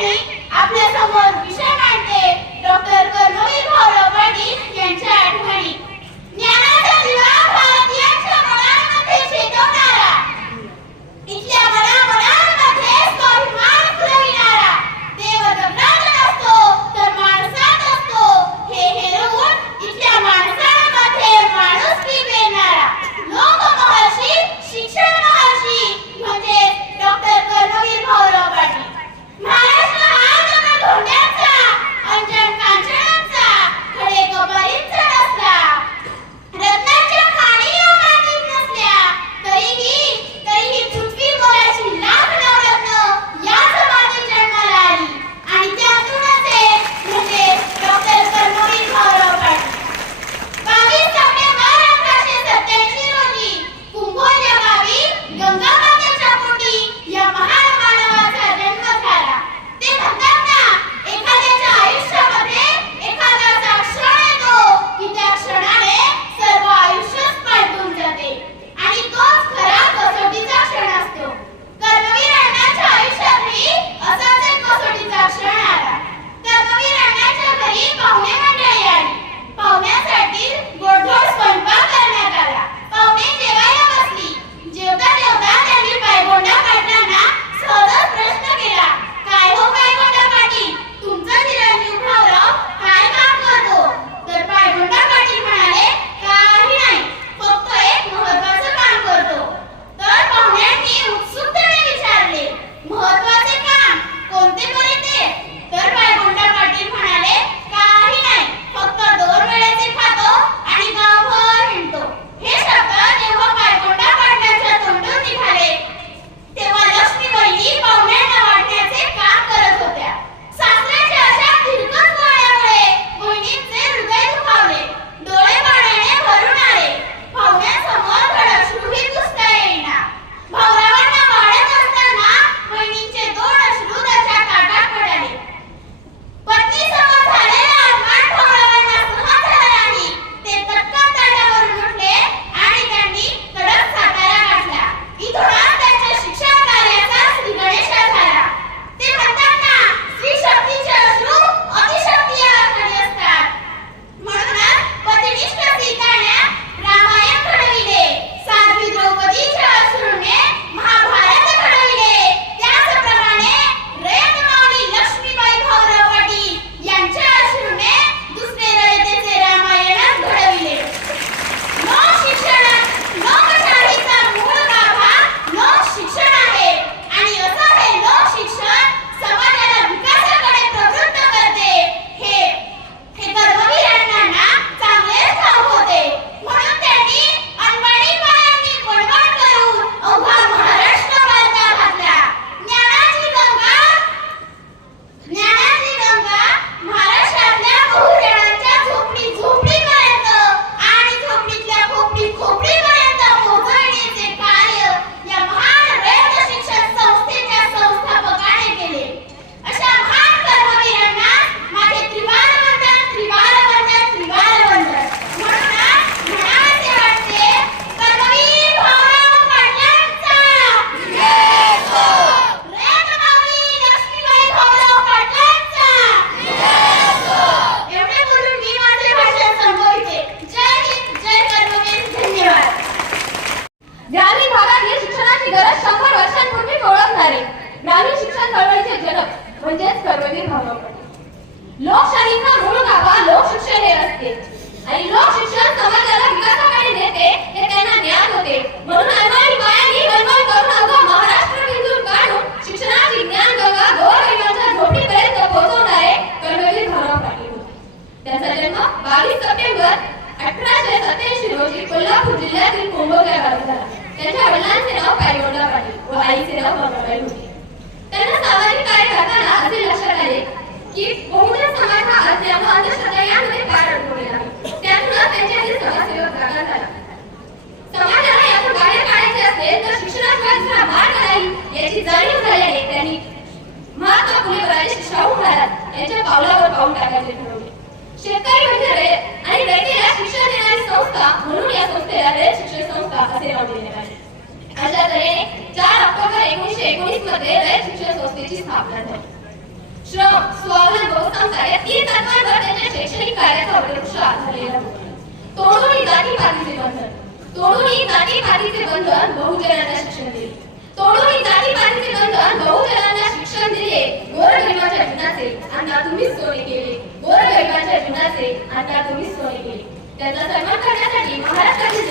आपल्यासमोर म्हणजेच कर्मवीर भावाकडे लोकशाहीचा मूळ गावा लोकशिक्षण हे शाहू महाराज यांच्या पावलावर पाऊल टाकायचे ठरवले. शेतकरी म्हणजे आणि रयतेला शिक्षण देणारी संस्था म्हणून या संस्थेला रयत शिक्षण संस्था असे नाव देण्यात आले अशा तऱ्हेने चार ऑक्टोबर एकोणीसशे एकोणीसमध्ये रयत शिक्षण संस्थेची स्थापना झाली. श्रम स्वावलंब या तीन तत्वांवर त्यांच्या शैक्षणिक कार्याचा वृक्ष आधारलेला तोडून ही जाती पातीचे बंधन. तोडून ही जाती पातीचे बंधन बहुजनांना शिक्षण दिले तोडून ही जाती पातीचे बंधन बहुजनांना शिक्षण दिले गोरगरिबाच्या जीवनाचे आता तुम्हीच सोने केले. गोरगरिबाच्या जीवनाचे आता तुम्हीच सोने केले. त्याचा सन्मान करण्यासाठी महाराष्ट्रातील